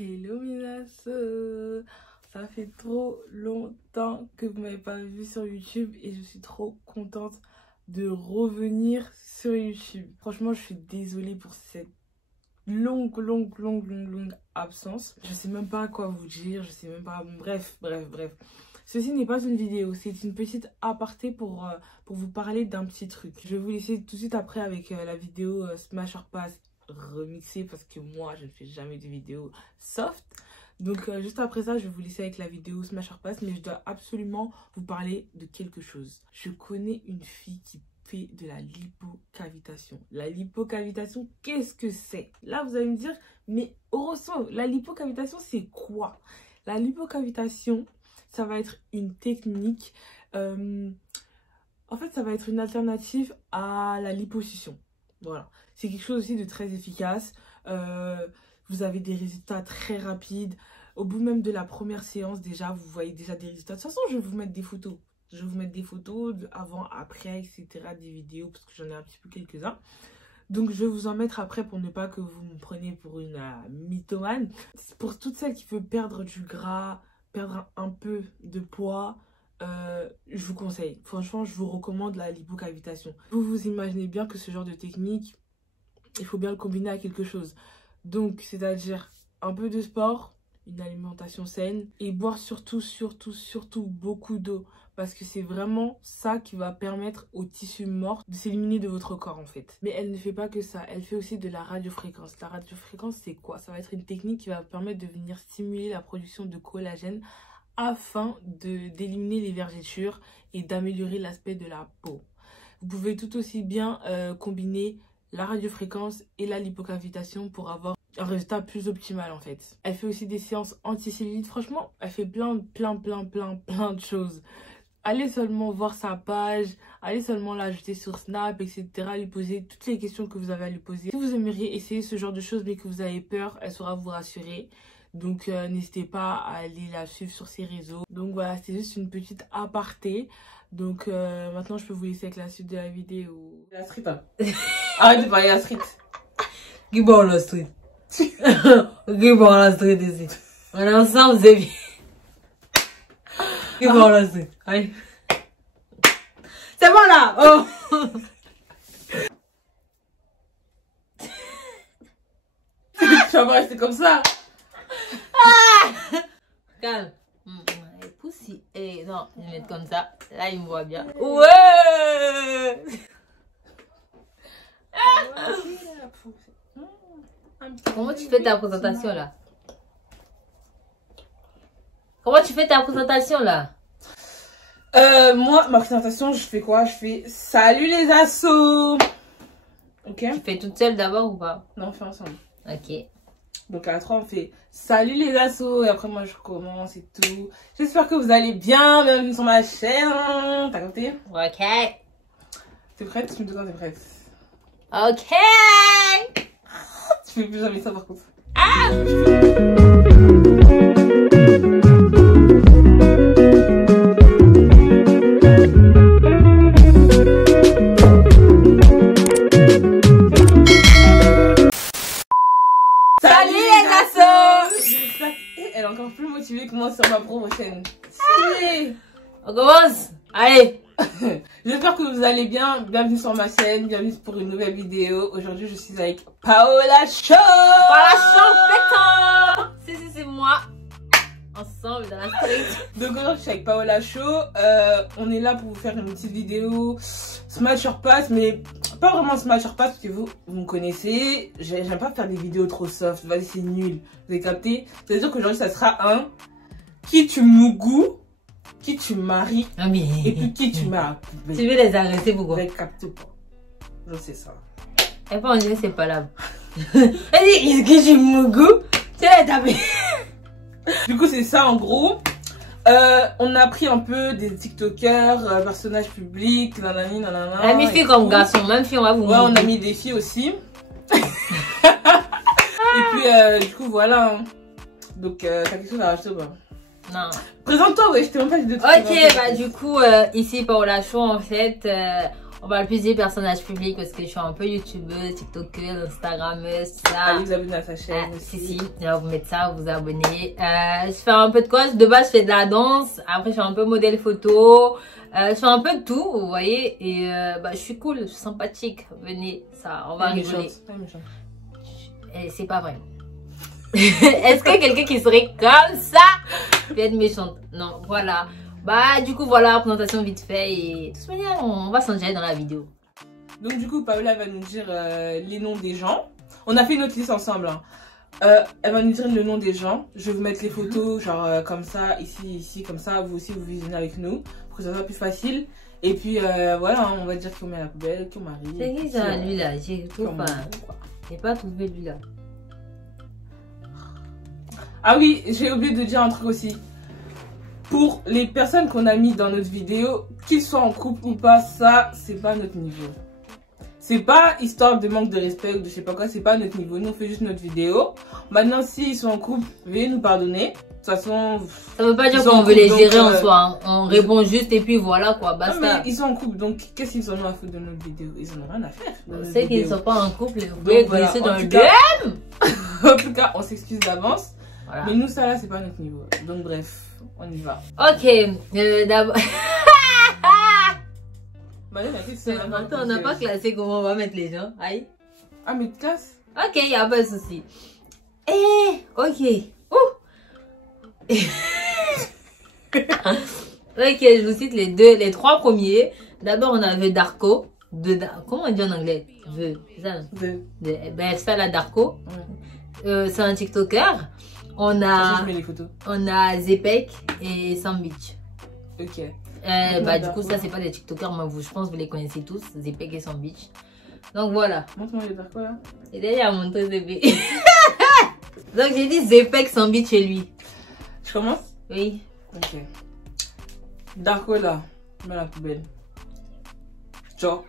Hello mes assos, ça fait trop longtemps que vous m'avez pas vu sur YouTube et je suis trop contente de revenir sur YouTube. Franchement, je suis désolée pour cette longue absence. Je sais même pas quoi vous dire, je sais même pas... Bref. Ceci n'est pas une vidéo, c'est une petite aparté pour vous parler d'un petit truc. Je vais vous laisser tout de suite après avec la vidéo Smash or Pass remixée parce que moi je ne fais jamais de vidéo soft. Donc juste après ça, je vais vous laisser avec la vidéo Smash or Pass, mais je dois absolument vous parler de quelque chose. Je connais une fille qui fait de la lipocavitation. La lipocavitation, qu'est-ce que c'est? Là, vous allez me dire, mais heureusement, la lipocavitation, c'est quoi? La lipocavitation, ça va être une technique, en fait, ça va être une alternative à la liposuction. Voilà, c'est quelque chose aussi de très efficace. Vous avez des résultats très rapides. Au bout même de la première séance, déjà, vous voyez déjà des résultats. De toute façon, je vais vous mettre des photos. Je vais vous mettre des photos de avant, après, etc. Des vidéos, parce que j'en ai un petit peu quelques-uns. Donc, je vais vous en mettre après pour ne pas que vous me preniez pour une mythomane. Pour toutes celles qui veulent perdre du gras, perdre un peu de poids, je vous conseille. Franchement, je vous recommande la lipocavitation. Vous vous imaginez bien que ce genre de technique, il faut bien le combiner à quelque chose. Donc, c'est-à-dire un peu de sport, une alimentation saine et boire surtout beaucoup d'eau. Parce que c'est vraiment ça qui va permettre aux tissus morts de s'éliminer de votre corps en fait. Mais elle ne fait pas que ça, elle fait aussi de la radiofréquence. La radiofréquence, c'est quoi? Ça va être une technique qui va permettre de venir stimuler la production de collagène afin d'éliminer les vergetures et d'améliorer l'aspect de la peau. Vous pouvez tout aussi bien combiner la radiofréquence et la lipocavitation pour avoir un résultat plus optimal en fait. Elle fait aussi des séances anti-cellulite. Franchement, elle fait plein de choses. Allez seulement voir sa page, allez seulement l'ajouter sur Snap, etc. Lui poser toutes les questions que vous avez à lui poser. Si vous aimeriez essayer ce genre de choses mais que vous avez peur, elle saura vous rassurer. Donc n'hésitez pas à aller la suivre sur ses réseaux. Donc voilà, c'est juste une petite aparté. Donc maintenant je peux vous laisser avec la suite de la vidéo. La street hein. Arrête de parler la street. Qui parle la street? Qui parle la street ici? On est ensemble, c'est bien. Qui parle la street? Allez. C'est bon là! Oh! Tu vas pas rester comme ça. Calme. Poussi. Eh non, je vais mettre comme ça. Là, il me voit bien. Ouais! Comment tu fais ta présentation là? Comment tu fais ta présentation là? Moi, ma présentation, je fais quoi? Je fais salut les assos. Ok? Tu fais toute seule d'abord ou pas? Non, on fait ensemble. Ok. Donc à la 3, on fait salut les assos. Et après, moi, je commence et tout. J'espère que vous allez bien. Bienvenue sur ma chaîne. T'as compté? Ok. T'es prête? Tu me dis quand t'es prête. Ok. Tu fais plus jamais ça par contre. Ah! Elle est encore plus motivée que moi sur ma prochaine. On commence. Allez. J'espère que vous allez bien. Bienvenue sur ma chaîne. Bienvenue pour une nouvelle vidéo. Aujourd'hui, je suis avec Paola Show. Paola Show, pétant. C'est moi. Ensemble dans la street. Donc aujourd'hui, je suis avec Paola Show. On est là pour vous faire une petite vidéo Smash or Pass, mais pas vraiment Smash or Pass parce que vous me connaissez. J'aime pas faire des vidéos trop soft. Vas-y, c'est nul. Vous avez capté? C'est-à-dire qu'aujourd'hui, ça sera un qui tu mougou, qui tu maries, Ah, mais... et puis qui tu m'as. Tu veux les arrêter pourquoi? Vous avez capté ou pas? Je sais ça. Et pas on dirait c'est pas là. Elle dit, est-ce que j'ai mon goût? Tu l'as tapé. Du coup, c'est ça en gros. On a pris un peu des TikTokers, personnages publics, nanani, nanana. La mi-fille comme garçon, même fille, on va vous ouais, on a mis des filles aussi. Et puis, du coup, voilà. Hein. Donc, t'as quelque chose à rajouter ou pas? Non. Présente-toi, ouais, je t'ai même pas dit de Ok, bah du coup, ici Paola Show, en fait, On va plus dire personnage public parce que je suis un peu youtubeuse, tiktokeuse, instagrammeuse, tout ça. Allez vous abonner à sa chaîne aussi. Si, on va vous mettre ça, vous abonner. Je fais un peu de quoi? De base, je fais de la danse. Après, je fais un peu modèle photo. Je fais un peu de tout, vous voyez. Et bah, je suis cool, je suis sympathique. Venez, ça, on va rigoler. C'est pas vrai. Est-ce que quelqu'un qui serait comme ça peut être méchante? Non, voilà. Bah, du coup, voilà, présentation vite fait. Et de toute manière, on va s'engager dans la vidéo. Donc, du coup, Paola va nous dire les noms des gens. On a fait notre liste ensemble. Hein. Elle va nous dire le nom des gens. Je vais vous mettre les photos, genre comme ça, ici, comme ça. Vous aussi, vous visionnez avec nous pour que ça soit plus facile. Et puis, voilà, hein, on va dire qu'on met à la poubelle, qu'on marie. C'est qui ça, lui là? J'ai pas trouvé lui là. Ah oui, j'ai oublié de dire un truc aussi. Pour les personnes qu'on a mis dans notre vidéo, qu'ils soient en couple ou pas, ça, c'est pas notre niveau. C'est pas histoire de manque de respect ou de je sais pas quoi, c'est pas notre niveau. Nous, on fait juste notre vidéo. Maintenant, s'ils sont en couple, veuillez nous pardonner. De toute façon, ça veut pas dire qu'on veut les gérer en soi. Hein. On répond juste et puis voilà quoi, basta. Non, mais ils sont en couple, donc qu'est-ce qu'ils en ont à foutre de notre vidéo? Ils en ont rien à faire. C'est qu'ils ne sont pas en couple, vous pouvez glisser dans le DM. En tout cas, on s'excuse d'avance. Voilà. Mais nous, ça là, c'est pas notre niveau. Donc, bref, on y va. Ok, d'abord. Attends, on n'a pas classé comment on va mettre les gens. Aïe. Ah, mais tu casses? Ok, y a pas de souci. Ok. Ok, je vous cite les trois premiers. D'abord, on avait Darko. Comment on dit en anglais? Ben, ça là, Darko. Ouais. C'est un TikToker. On a Zepek et Sandwich. Ok. Bah, du coup, ça, c'est pas des TikTokers. Moi, je pense que vous les connaissez tous. Zepek et Sandwich. Donc, voilà. Montre-moi les Darko là. Et d'ailleurs, il a montré Zepek. Donc, j'ai dit Zepek, Sandwich et lui. Je commence? Oui. Ok. Darko là, mets la poubelle. Genre,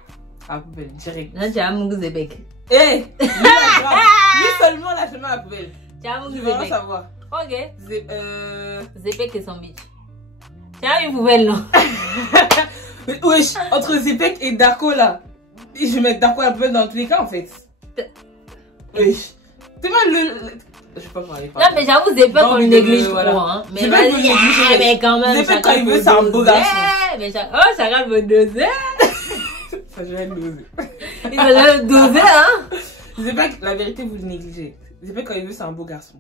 à la poubelle, direct. Là, tu as mon goût Zepek. Lui seulement là, je mets à la poubelle. Tu as mon goût Je veux Zepek. savoir. Ok. Zepek et Sandwich. Tu as une poubelle là. Mais wesh, entre Zepek et Darko là, je vais mettre Darko à la poubelle dans tous les cas en fait. Wesh. C'est mal je sais pas parler. Non, mais j'avoue, Zepek, on le néglige trop. Hein. Mais vas-y, mais quand même. Zepek, quand il veut, c'est un beau garçon. Oh, Chagall veut doser. Ça, je vais le doser. Il va le doser, hein. Zepek, la vérité, vous le négligez. Zepek, quand il veut, c'est un beau garçon.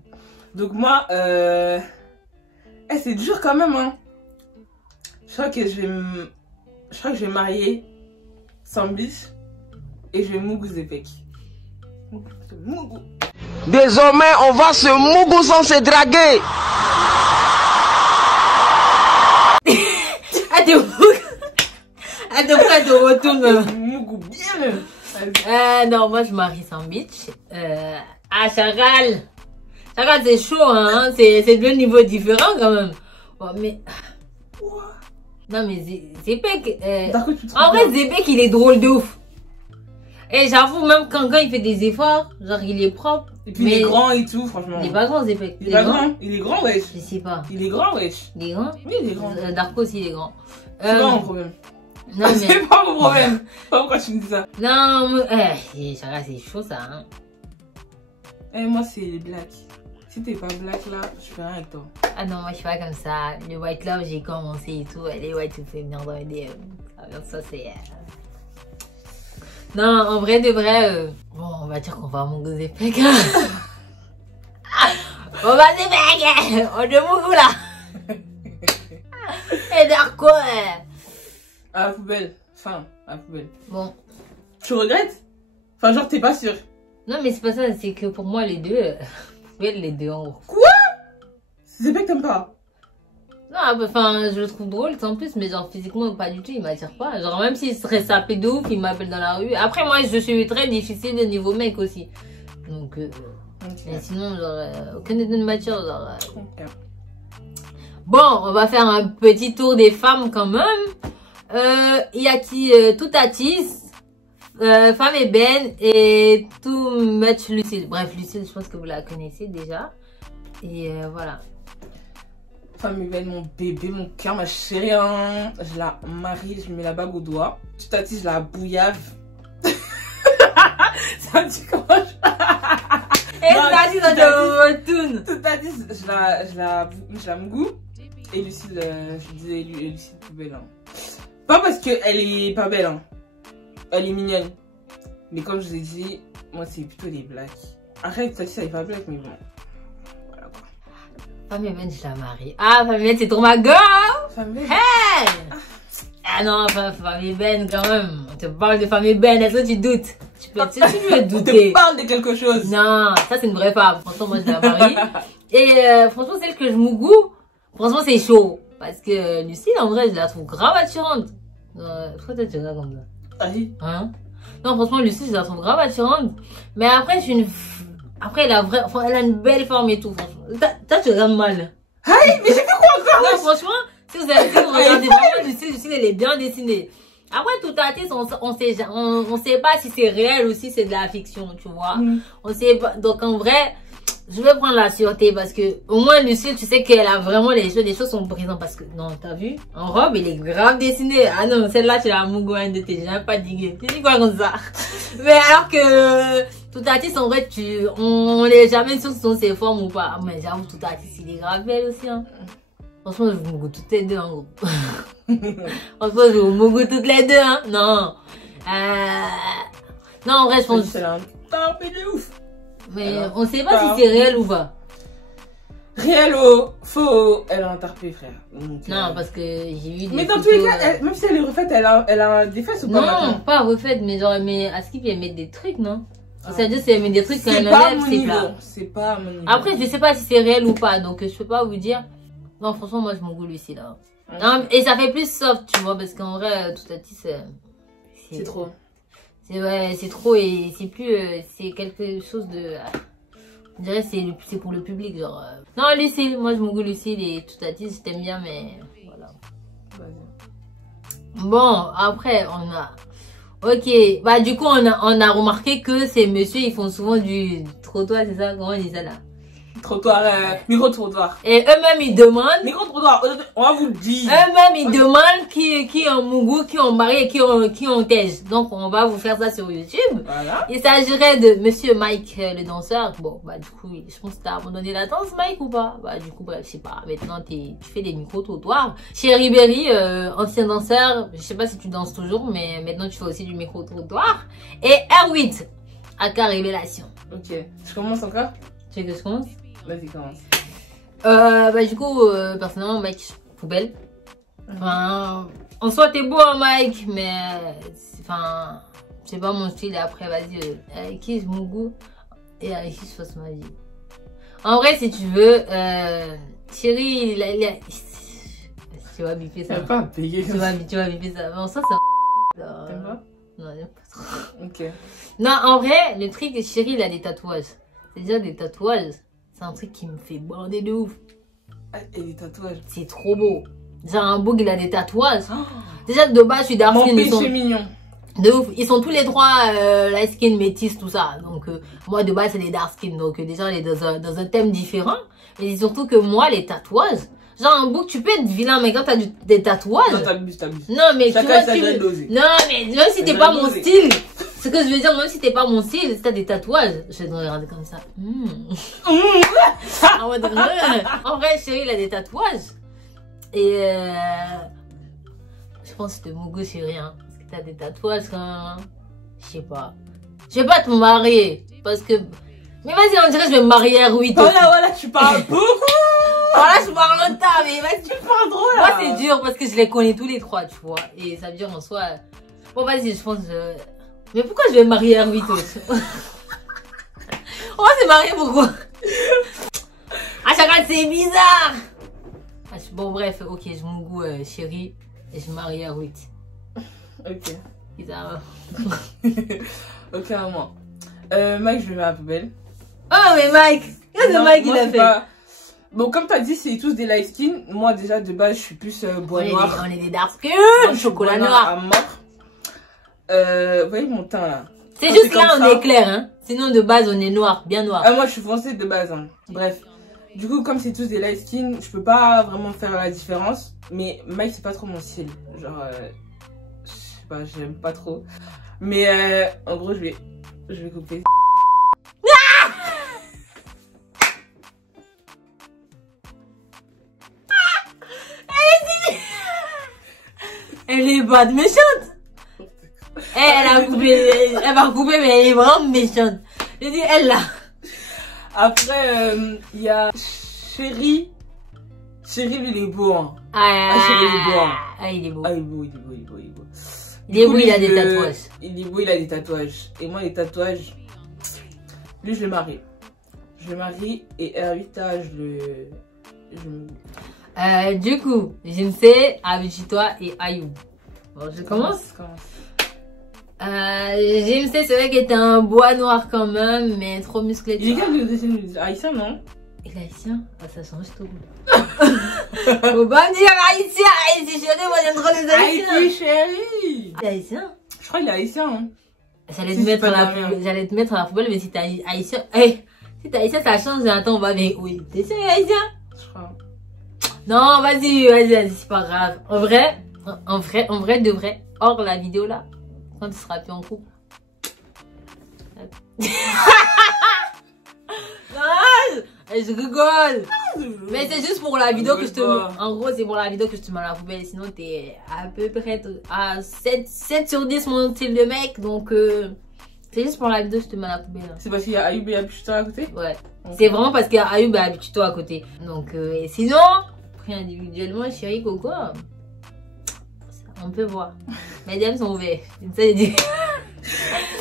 Donc, moi, c'est dur quand même, hein. Je crois que je vais marier Sandwich et je vais mougou Zepek. Mougou. Désormais, on va se mougou sans se draguer. Pourquoi tu retournes Mougou bien. Non, moi je marie Sandwich. Chagall. Chagall, c'est chaud, hein. C'est deux niveaux différents quand même. Bon, mais. Non, mais Zepek. En vrai, Zepek, il est drôle de ouf. Et j'avoue, même quand il fait des efforts, genre il est propre. Et puis il est grand et tout, franchement. Il est pas grand, Zepek. Il est pas grand. Il est grand, wesh. Je sais pas. Il est grand, wesh. Il est grand? Oui, il est grand. Darko aussi, il est grand. C'est pas mon problème. Non, mais... C'est pas mon problème. Pourquoi tu me dis ça? Non, c'est chaud ça, hein. Moi, c'est les blacks. Si t'es pas black là, je fais rien avec toi. Ah non, moi je suis pas comme ça. Le white love, j'ai commencé et tout. Les white, tu fais venir dans les DM. Alors ça, c'est. Non, en vrai de vrai, bon, on va dire qu'on va à mon goût Zepek. On va Zepek. On est mon goût là. Et Darko. À la poubelle. Enfin, à la poubelle. Bon. Tu regrettes? Enfin, genre, t'es pas sûr? Non, mais c'est pas ça. C'est que pour moi, les deux en haut. Quoi? Zepek t'aimes pas? Non, enfin, je le trouve drôle en plus, mais genre physiquement, pas du tout, il m'attire pas. Genre, même s'il serait sapé de ouf, il m'appelle dans la rue. Après, moi, je suis très difficile de niveau mec aussi. Donc, mais sinon, genre, aucun des deux ne m'attire, genre. Bon, on va faire un petit tour des femmes quand même. Il y a qui tout Atis, Femme Ébène et tout Much Lucille. Bref, Lucille, je pense que vous la connaissez déjà. Et voilà. Femme belle, mon bébé, mon cœur, ma chérie. Hein. Je la marie, je mets la bague au doigt. Tout à je la bouillave. Ça me dit comment Et ça dit dans le retourne. Tout à je la mgou. Et Lucille, je disais Lucille poubelle. Hein. Pas parce qu'elle est pas belle, hein. Elle est mignonne. Mais comme je vous ai dit, moi c'est plutôt des blagues. Arrête, ça elle est pas blague, mais bon. Voilà quoi. Femme Eben, je la marie. Ah, Femme Eben, c'est trop ma gueule. Femme belle. Hey! Ah non, Femme Eben, quand même. On te parle de Femme Eben, est-ce que tu doutes? Tu peux douter. On te parle de quelque chose. Non, ça c'est une vraie femme. Franchement, moi je la marie. Et franchement, celle que je m'ougoue, franchement, c'est chaud. Parce que Lucille, en vrai, je la trouve grave attirante. Pourquoi tu regardes comme ça? Allez. Hein? Non, franchement, Lucille, je la trouve grave attirante. Mais après, je suis une. Après, elle a une belle forme et tout. Toi, tu regardes mal. Aïe, mais j'ai fait quoi encore? Non, franchement, si vous regardez vraiment Lucille, elle est bien dessinée. Après, tout artiste, on sait pas si c'est réel ou si c'est de la fiction, tu vois. On sait pas. Donc, en vrai, je vais prendre la sûreté parce que, au moins, Lucille, tu sais qu'elle a vraiment les choses sont présentes parce que, non, t'as vu? En robe, elle est grave dessinée. Ah non, celle-là, tu l'as mougoine de tes, j'ai même pas digué. Tu dis quoi comme ça? Mais alors que, tout artiste, en vrai, on n'est jamais sûr si sont ses formes ou pas. Mais j'avoue, tout artiste, il est grave belle aussi, hein. Franchement, je vous mogo toutes les deux, en gros. Franchement, je vous mogo toutes les deux, hein. Non. Non, en vrai, je pense. C'est un tapé de ouf. Mais on sait pas si c'est réel ou pas. Réel ou faux, elle a un tarpé, frère. Donc, non, parce que j'ai vu des. Mais dans tous les cas, même si elle est refaite, elle a des fesses ou pas? Non, pas refaite, mais genre, à Skip, elle met des trucs, non? C'est-à-dire, si elle met des trucs quand elle enlève, c'est plat. C'est pas à mon niveau. Après, je sais pas si c'est réel ou pas, donc je peux pas vous dire. Non, franchement, moi, je m'en goûte ici, là. Non, et ça fait plus soft, tu vois, parce qu'en vrai, tout à fait, c'est trop. C'est trop et c'est plus. C'est quelque chose de. Je dirais c'est pour le public, genre. Non, Lucille, moi, je m'en goûte Lucille et tout à fait, je t'aime bien, mais voilà. Bon, après, on a. Ok, bah, du coup, on a remarqué que ces messieurs, ils font souvent du trottoir, c'est ça? Comment on dit ça là? Trottoir, micro-trottoir. Et eux-mêmes, ils demandent. Micro-trottoir, on va vous le dire. Eux-mêmes, ils demandent qui ont Mougou, qui ont marié, qui ont Tej. Donc, on va vous faire ça sur YouTube. Voilà. Il s'agirait de Monsieur Mike, le danseur. Bon, bah, du coup, je pense que t'as abandonné la danse, Mike, ou pas? Bah, du coup, bref, je sais pas. Maintenant, tu fais des micro-trottoirs. Chéri Berry, ancien danseur. Je sais pas si tu danses toujours, mais maintenant, tu fais aussi du micro-trottoir. Et R8, aka Révélation. Ok. Je commence encore? Tu veux que je commence? Vas-y, commence. Bah, du coup, personnellement, Mike, poubelle. Enfin, en soi, t'es beau, hein, Mike, mais, enfin, c'est pas mon style. Et après, vas-y, avec qui je mon goût et avec qui je fasse ma vie. En vrai, si tu veux, Thierry, il a... Tu vas bipper ça. Pas payer. Tu vas bipper ça. Bon, ça, c'est un... T'aimes pas? Non, j'aime pas trop. Ok. Non, en vrai, le truc, Thierry, il a des tatouages. C'est déjà des tatouages. C'est un truc qui me fait bander de ouf. Et les tatouages. C'est trop beau. Genre un bouc, il a des tatouages. Oh. Déjà de base, je suis dark skin. Mon péché mignon. De ouf. Ils sont tous les trois light skin, métis, tout ça. Donc moi de base, c'est les dark skin. Donc déjà, on est dans un thème différent. Et surtout que moi, les tatouages. Genre un bouc, tu peux être vilain, mais quand t'as des tatouages. Non, t'abuses. Non, mais chacun tu vois, non, mais même si t'es pas mon style. Ce que je veux dire, même si t'es pas mon style, si t'as des tatouages, je vais te regarder comme ça. En vrai, chérie, il a des tatouages. Et je pense que c'est mon goût, chérie. Hein, parce que t'as des tatouages quand même. Hein. Je sais pas. Je vais pas te marier. Parce que. Mais vas-y, on dirait que je vais me marier à Rui. Voilà, tu parles beaucoup. Voilà, je parle longtemps, mais vas-y. Tu parles trop là. Moi, c'est dur parce que je les connais tous les trois, tu vois. Et ça veut dire en soi. Bon, vas-y, je pense. Mais pourquoi je vais me marier à Rui? On va se marier pourquoi? À chaque fois, c'est bizarre. Bon, bref, ok, je m'en goût chérie et je me marie à Rui. Ok. Bizarre. Ok, à moi. Mike, je vais à la poubelle. Oh, mais Mike! Qu'est-ce que Mike il a fait? Pas... Bon, comme tu as dit, c'est tous des light skin. Moi, déjà, de base, je suis plus bois noir. On est des dark skin, chocolat noir. À mort. Vous voyez mon teint là? C'est juste là, on est clair, hein. Sinon, de base, on est noir, bien noir. Moi, je suis foncée de base, hein. Bref. Du coup, comme c'est tous des light skin, je peux pas vraiment faire la différence. Mais Mike, c'est pas trop mon style. Genre, je sais pas, j'aime pas trop. Mais en gros, je vais couper. Elle est bonne, méchante. Elle va couper, mais elle est vraiment méchante. Je dis, elle là. Après, il y a Chéri. Chéri, lui, il est beau. Hein. Chéri, il est beau. Hein. Il est beau. Il est beau. Il est beau, il a des tatouages. Il est beau, il a des tatouages. Et moi, les tatouages, lui, je le marie. Je le marie et R8A, du coup, Jinsei, habitue-toi et Ayoub. Bon, je commence. Jinsei, c'est vrai qu'il était un bois noir quand même, mais trop musclé. Il est quel de haïtien, non? Il est haïtien? Ah, ça change tout. Faut pas me dire haïtien, Haïti chéri, moi j'aime trop les haïtiens. Haïti chéri. Il est haïtien? Je crois qu'il est haïtien. Hein. J'allais te mettre à la poubelle, mais si t'es haïtien, si t'es haïtien, ça change. Attends, on va avec. Oui, t'es sûr, haïtien? Je crois. Non, vas-y, c'est pas grave. En vrai, de vrai, hors la vidéo là, quand tu seras plus en couple. Non, je rigole. Mais c'est juste pour la vidéo que je te mets. En gros, c'est pour la vidéo que je te mets à la poubelle. Sinon, t'es à peu près à 7 sur 10 mon style de mec. Donc, c'est juste pour la vidéo que je te mets à la poubelle. C'est parce qu'il y a Ayoub et Habitue-toi à côté? Ouais. Okay. C'est vraiment parce qu'il y a Ayoub et Habitue-toi à côté. Donc, et sinon, pris individuellement, chéri Coco, on peut voir. Mes DM sont ouverts.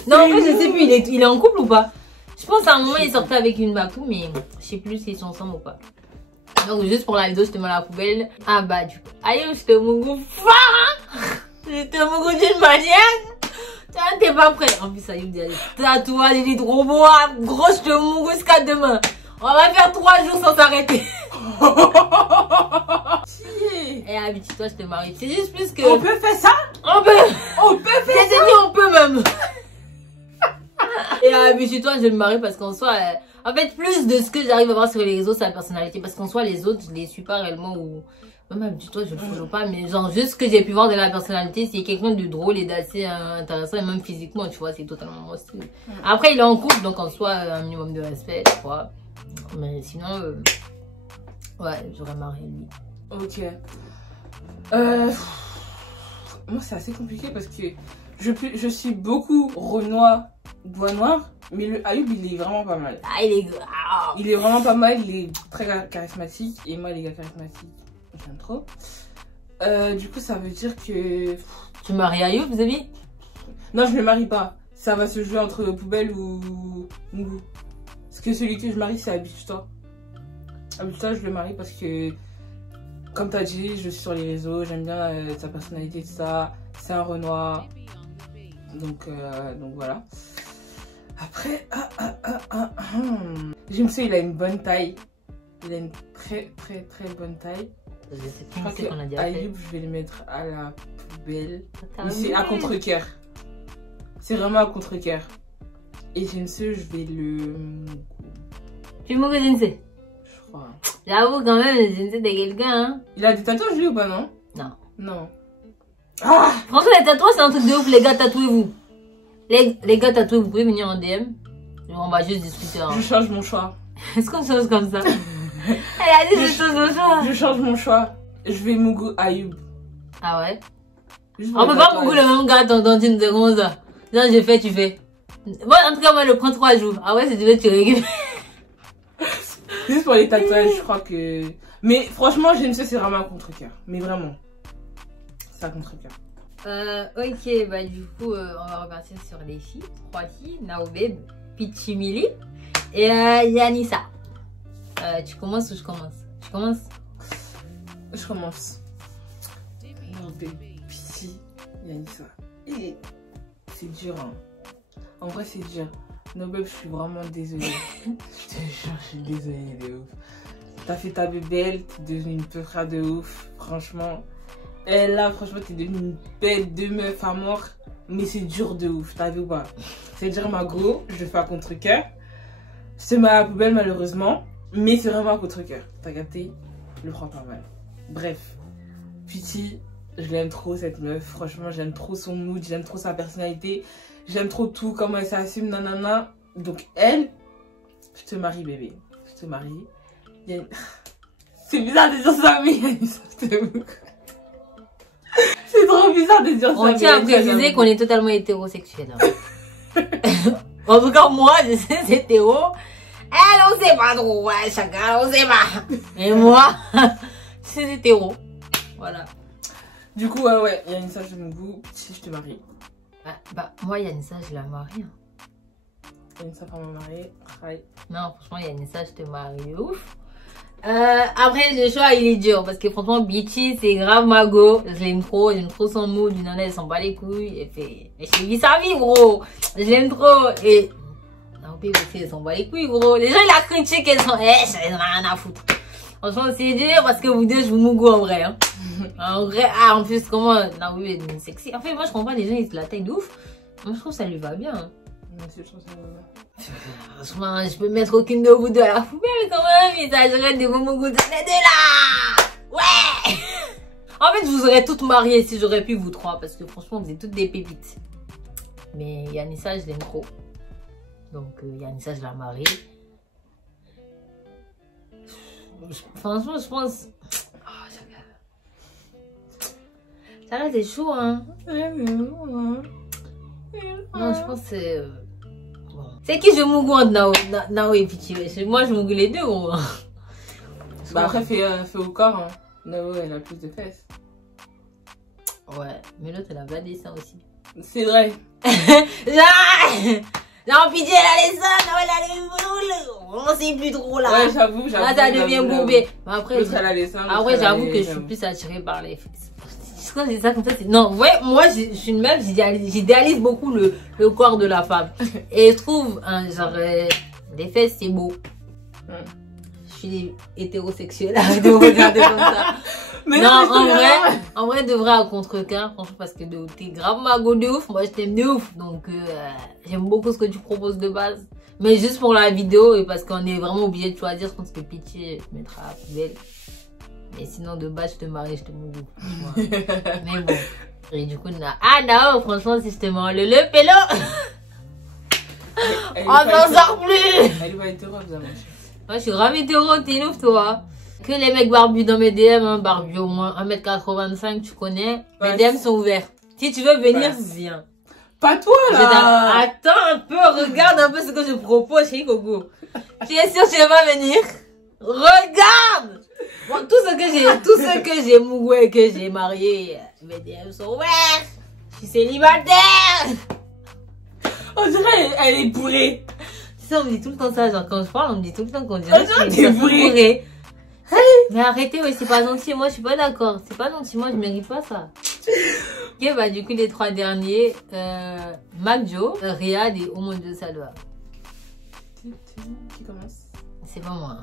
Non, en fait, je sais plus, il est en couple ou pas? Je pense à un moment, il sortait avec une Bakou, mais je sais plus s'ils sont ensemble ou pas. Donc, juste pour la vidéo, je te mets à la poubelle. Ah bah, du coup, Ayoub, je te mougou fort, hein. Je te mougou d'une manière. T'es pas prêt. En plus, Ayoub dit, tatouage, il est trop beau, hein. Gros, je te mougou jusqu'à demain. On va faire 3 jours sans s'arrêter. Et habitue-toi, je te marie. C'est juste plus que... On peut faire ça? On peut faire ça. On peut même. Et habitue-toi, je me marie parce qu'en soi, en fait, plus de ce que j'arrive à voir sur les réseaux, c'est la personnalité. Parce qu'en soi, les autres, je les suis pas réellement. Ou même habitue-toi, je le follow pas. Mais genre, juste ce que j'ai pu voir de la personnalité, c'est quelqu'un de drôle et d'assez intéressant. Et même physiquement, tu vois, c'est totalement mon style. Après, il est en couple, donc en soi, un minimum de respect, tu vois. Mais sinon, ouais, j'aurais marié lui. Ok. Moi, c'est assez compliqué parce que je suis beaucoup Renoir, Bois Noir, mais le Ayoub, il est vraiment pas mal. Ah, il est vraiment pas mal, il est très charismatique. Et moi, les gars charismatiques, j'aime trop. Du coup, ça veut dire que... Tu maries Ayoub, vous avez? Non, je ne me marie pas. Ça va se jouer entre Poubelle ou Mougou. Parce que celui que je marie, c'est Habitue-toi. Habitue-toi, je le marie parce que... Comme t'as dit, je suis sur les réseaux, j'aime bien sa personnalité, tout ça. C'est un Renoir. Donc voilà. Après, Jinsei, il a une bonne taille. Il a une très bonne taille. Je crois que Ayoub, je vais le mettre à la poubelle. Mais c'est à contre-cœur. C'est vraiment à contre-cœur. Et Jinsei, je vais le... Tu mourres Jinsei? Je crois. J'avoue quand même, Jinsei t'es quelqu'un, hein. Il a des tatouages lui ou pas, non? Non. Non. Ah! Franchement, les tatouages, c'est un truc de ouf, les gars, tatouez-vous. Les gars, tatouez, vous pouvez venir en DM. On va juste discuter. Hein. Je change mon choix. Est-ce qu'on change comme ça? Elle a dit je change mon choix. Je change mon choix. Je vais Mougou Ayoub. Ah ouais? On peut pas Mougou le même gars dans une seconde. Non, je fais, tu fais. Bon, en tout cas, moi, je le prends 3 jours. Ah ouais, si tu veux, tu récupères. Juste pour les tatouages, je crois que... Mais franchement, Jinsei, c'est vraiment un contre-cœur. Mais vraiment. C'est un contre-cœur. Ok, bah du coup, on va repartir sur les filles. 3 filles, Naobeb, Pichimili et Yanissa. Tu commences ou je commence? Je commence? Je commence. Naobeb, Pichi, Yanissa. Et c'est dur, hein. En vrai, c'est dur. Naobeb, je suis vraiment désolée. Je te jure, je suis désolée de ouf. T'as fait ta bébelle, t'es devenue une peu frère de ouf, franchement. Et là, franchement, t'es devenue une bête de meuf à mort. Mais c'est dur de ouf, t'as vu ou pas? C'est dur, ma gros, je le fais à contre-cœur. Je te mets à la poubelle, malheureusement. Mais c'est vraiment à contre-cœur. T'as capté? Je le prends pas mal. Bref. Pity, je l'aime trop cette meuf. Franchement, j'aime trop son mood, j'aime trop sa personnalité. J'aime trop tout, comment elle s'assume, nanana. Donc elle, je te marie bébé. Je te marie. Il y a une... C'est bizarre de dire ça, mais il y a une sorte de... C'est trop bizarre de dire ça. On tient à préciser qu'on est totalement hétérosexuel. Hein. En tout cas, moi, je sais c'est hétéro. Elle, on sait pas trop, ouais, chacun, on sait pas. Et moi, c'est hétéro. Voilà. Du coup, ouais, il y a une sage de mon goût. Si je te marie. Bah, moi, Yanissa, je la marie. Hein. Yanissa, pas me marier. Aïe. Non, franchement, Yanissa, je te marie. Ouf. Après, le choix, il est dur. Parce que franchement, Bitchy, c'est grave mago. Je l'aime trop son mood. Une nana, elle s'en bat les couilles. Elle vit sa vie, gros. Je l'aime trop. Et Naomi aussi, elle s'en bat les couilles, gros. Les gens, ils la critiquent, elles sont... elle en a rien à foutre. Franchement, c'est dur parce que vous deux, je vous mougou en vrai. Hein. En vrai, en plus, comment Naomi est devenue sexy. En fait, moi, je comprends, les gens, ils se la taillent de ouf. Moi, je trouve que ça lui va bien. Hein. Merci, je trouve ça va bien. Franchement, je peux mettre aucune de vous deux à la poubelle quand même. Il s'agirait de vos mougous de les deux là. Ouais. En fait, je vous aurais toutes mariées si j'aurais pu vous trois. Parce que franchement, vous êtes toutes des pépites. Mais Yanissa, je l'aime trop. Donc, Yanissa, je la marie. Franchement, je pense... Ça reste des chaud, hein. Non, je pense que c'est... Bon. C'est qui je mougou entre Nao et Pity? Moi, je mougou les deux, gros. Bah après, fais au corps, hein. Nao, elle a plus de fesses. Ouais, mais l'autre, elle a pas des seins aussi. C'est vrai. Non, Pity, elle a les seins, Nao, elle a les boules. On sait plus trop, là. Ouais, j'avoue. Là, ça devient bourbé. Après, j'avoue que je suis plus attirée par les fesses. C'est ça comme ça. Non, ouais, moi je suis une meuf, j'idéalise beaucoup le corps de la femme. Et je trouve, hein, genre, les fesses c'est beau. Je suis hétérosexuelle, arrête de me regarder comme ça. Mais non, en vrai, de vrai à contre-cœur, franchement, parce que t'es grave mago de ouf, moi je t'aime de ouf. Donc, j'aime beaucoup ce que tu proposes de base. Mais juste pour la vidéo et parce qu'on est vraiment obligé de choisir, je pense que Pity mettra à la poubelle. Et sinon, de base, je te marie, je te mougou. Mais bon. Et du coup, non, franchement, si je te marie le pélo, on s'en sort plus. Elle va être heureuse, moi. Moi, je suis grave hétéro, t'es ouf, toi. Que les mecs barbus dans mes DM, hein, barbus au moins 1m85, tu connais. Mes DM sont ouverts. Si tu veux venir, viens. Pas toi, là. Attends un peu, regarde un peu ce que je propose, chérie Coco. Tu es sûr que tu veux pas venir? Regarde! Bon, tout ce que j'ai mougoué, que j'ai marié, mes DM sont ouverts. Je suis célibataire. On dirait elle est bourrée. Tu sais, on me dit tout le temps ça, genre quand je parle, on me dit tout le temps qu'on dirait que je suis bourrée. Mais arrêtez, ouais, c'est pas gentil, moi je suis pas d'accord. C'est pas gentil, moi je mérite pas ça. Ok, bah du coup les trois derniers, Magjo, Riyad et Oh mon Dieu Salva. Qui commence? C'est pas moi.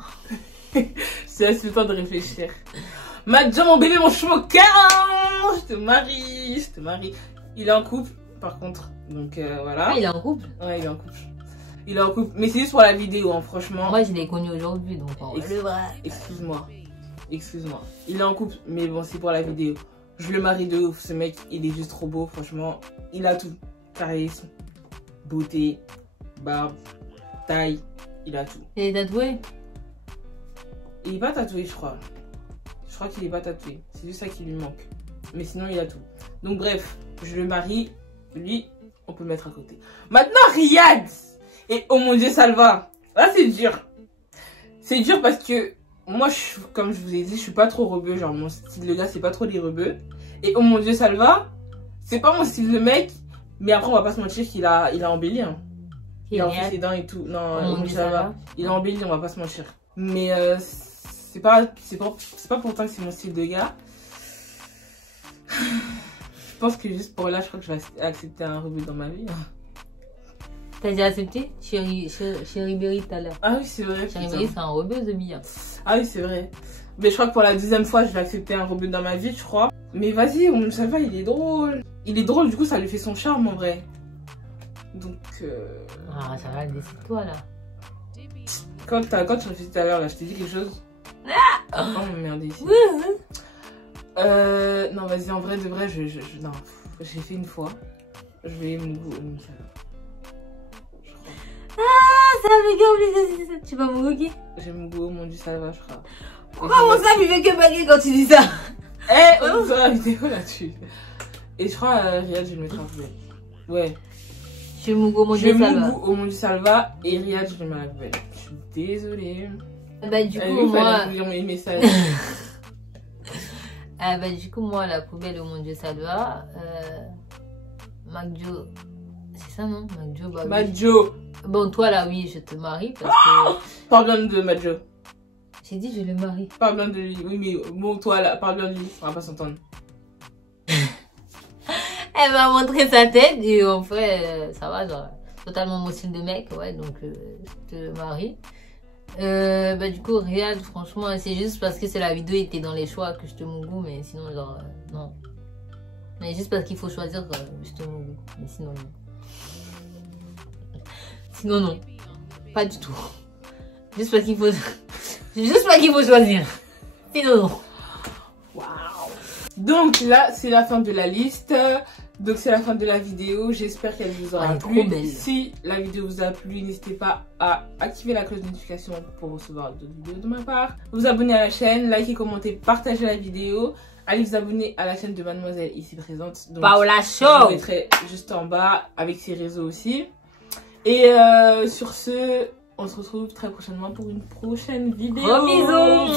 C'est le temps de réfléchir. Magjo, mon bébé, mon choumoka, je te marie. Il est en couple, par contre. Donc voilà. Ah, il est en couple? Ouais, il est en couple. Il est en couple. Mais c'est juste pour la vidéo, hein, franchement. Moi, je l'ai connu aujourd'hui, donc Excuse-moi. Il est en couple, mais bon, c'est pour la vidéo. Je le marie de ouf. Ce mec, il est juste trop beau, franchement. Il a tout. Charisme, beauté, barbe, taille. Il a tout. Il est tatoué? Il est pas tatoué, je crois. Je crois qu'il est pas tatoué. C'est juste ça qui lui manque. Mais sinon, il a tout. Donc bref, je le marie. Lui, on peut le mettre à côté. Maintenant, Riyad et Oh mon Dieu, Salva. Là, c'est dur. C'est dur parce que moi, comme je vous ai dit, je suis pas trop rebeu. Genre, mon style de gars, c'est pas trop les rebeux. Et Oh mon Dieu, Salva, c'est pas mon style de mec. Mais après, on va pas se mentir qu'il a embelli. Hein. Il a fait ses dents et tout. Non, Oh mon Dieu, Salva. Il a embelli, on va pas se mentir. Mais c'est pas pourtant que c'est mon style de gars. Je pense que juste pour là, je crois que je vais accepter un rebeu dans ma vie. T'as déjà accepté Chérie Berry tout à l'heure? Ah oui, c'est vrai. Chérie Berry, c'est un rebeu de bien. Ah oui, c'est vrai. Mais je crois que pour la deuxième fois, je vais accepter un rebeu dans ma vie, je crois. Mais vas-y, ça va, il est drôle. Il est drôle, du coup, ça lui fait son charme en vrai. Donc. Ah, ça va, décide-toi là. Quand tu réfléchis tout à l'heure, là, je t'ai dit quelque chose. Oh, merde, ici. Non, vas-y, en vrai, de vrai, non, j'ai fait une fois. Je vais me ça me gâche, tu vas me goûter. J'ai mon goût, mon dieu, ça va, je crois. Comment ça, il fait que baguer quand tu dis ça? Eh, on voit la vidéo là-dessus. Et je crois, Riyad, je vais le mettre en poubelle. Ouais. Je vais mon goût, mon dieu, salva. Au mon dieu, salva. Et Riyad, je vais le mettre à la poubelle. Je suis désolée. Bah, du coup, moi. Lire mes messages. Bah, du coup, moi, la poubelle, au mon dieu, salva. MacJo. C'est ça, non? MacJo, bah. MacJo. Bon, toi, là, oui, je te marie parce que. Parle bien de MacJo. J'ai dit, je le marie. Parle bien de lui. Oui, mais bon, toi, là, parle bien de lui. On va pas s'entendre. Elle m'a montré sa tête et en fait, ça va, genre, totalement mon style de mec, ouais, donc je te marie. Bah, du coup, Riyad, franchement, c'est juste parce que c'est la vidéo était dans les choix que je te mon goût, mais sinon, genre, non. Mais juste parce qu'il faut choisir, je te mon goût, mais sinon, non. Sinon, non. Pas du tout. Juste parce qu'il faut. Juste parce qu'il faut choisir. Sinon, non. Waouh. Donc là, c'est la fin de la liste. Donc c'est la fin de la vidéo. J'espère qu'elle vous aura plu. Si la vidéo vous a plu, n'hésitez pas à activer la cloche de notification pour recevoir d'autres vidéos de ma part. Vous abonner à la chaîne, liker, commenter, partager la vidéo. Allez vous abonner à la chaîne de Mademoiselle ici présente. Donc, Paola Show. Je vous mettrai juste en bas avec ses réseaux aussi. Et sur ce, on se retrouve très prochainement pour une prochaine vidéo. Gros bisous.